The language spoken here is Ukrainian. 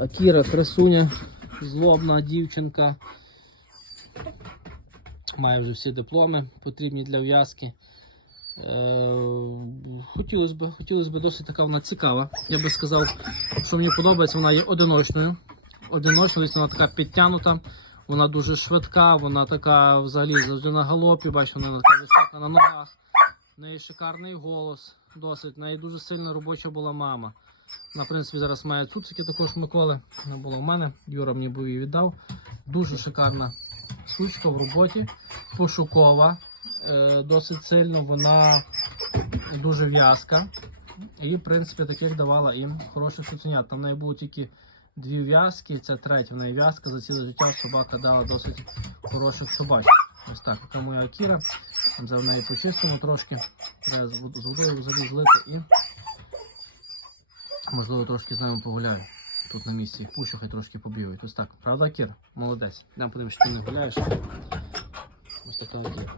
Акіра красуня, злобна дівчинка. Має вже всі дипломи, потрібні для в'язки. Хотілося б, хотілося б досить така вона цікава. Я би сказав, що мені подобається, вона є одиночною. Одиночною, вона така підтягнута, вона дуже швидка, вона така взагалі завжди на галопі, бачите, вона така висока на ногах. В неї шикарний голос, досить. В неї дуже сильна робоча була мама. В принципі, зараз має цуцики також Миколи. Вона була в мене. Юра мені був її віддав. Дуже шикарна сучка в роботі, пошукова, е, досить сильно, вона дуже в'язка. І, в принципі, таких давала їм хороших цуценят. Там в неї було тільки дві в'язки, це третя в неї в'язка. За ціле життя собака дала досить хороших собачок. Ось так, така моя акіра. Там за неї почистимо трошки. Треба з водою взагалі злити і Можливо, трошки з нами погуляю. Тут на місці пущу, хай трошки побігають. Ось так. Правда, Кір? Молодець. Дам подивимось, що ти не гуляєш. Ось така от є.